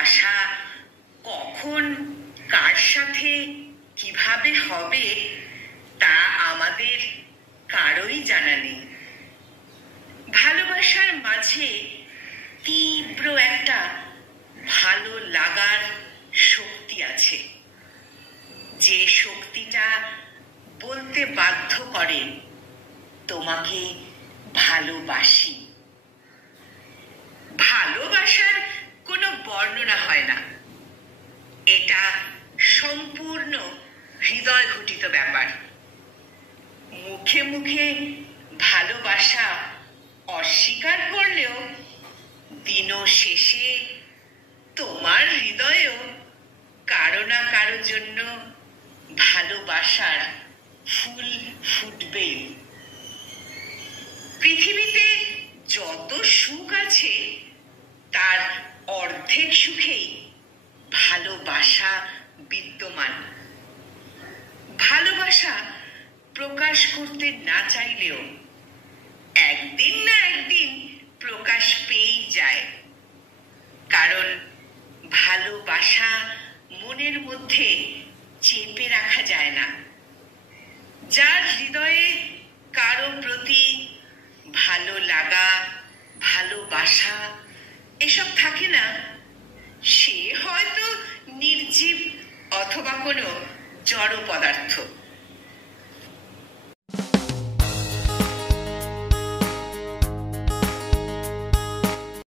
ভালোবাসা কখন কার সাথে কিভাবে হবে তা আমাদের কারোই জানা নেই। ভালোবাসার মাঝে তীব্র একটা ভালো লাগার শক্তি আছে, যে শক্তিটা বলতে বাধ্য করে তোমাকে ভালোবাসি। ভালোবাসার কোনো বর্ণনা হয় না, এটা সম্পূর্ণ হৃদয় ঘটিত ব্যাপার। মুখে মুখে ভালোবাসা অস্বীকার করলেও দিন শেষে তোমার হৃদয়েও কারো না কারো জন্য ভালোবাসার ফুল ফুটবেই। পৃথিবীতে যত সুখ আছে তার অর্ধেক সুখেই ভালোবাসা বিদ্যমান। ভালোবাসা প্রকাশ করতে না চাইলেও একদিন না একদিন প্রকাশ পেয়েই যায়, কারণ ভালোবাসা মনের মধ্যে চেপে রাখা যায় না। যার হৃদয়ে কারো প্রতি ভালো লাগা, ভালোবাসা এসব থাকে না, সে হয়তো নির্জীব অথবা কোনো জড় পদার্থ।